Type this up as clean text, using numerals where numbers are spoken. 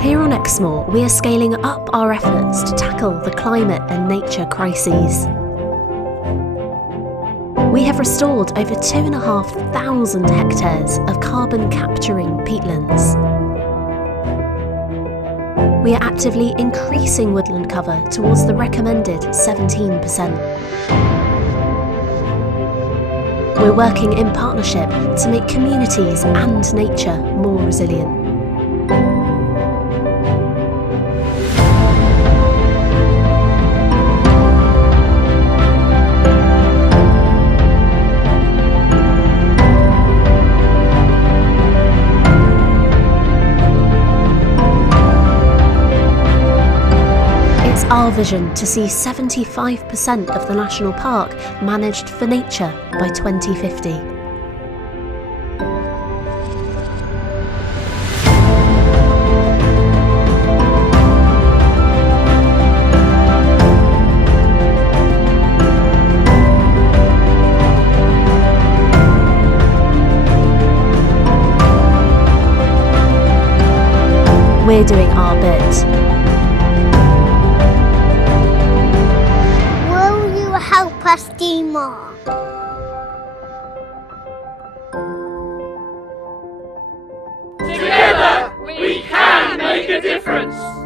Here on Exmoor, we are scaling up our efforts to tackle the climate and nature crises. We have restored over 2,500 hectares of carbon-capturing peatlands. We are actively increasing woodland cover towards the recommended 17%. We're working in partnership to make communities and nature more resilient. It's our vision to see 75% of the national park managed for nature by 2050. We're doing our bit. Help us do more. Together we can make a difference.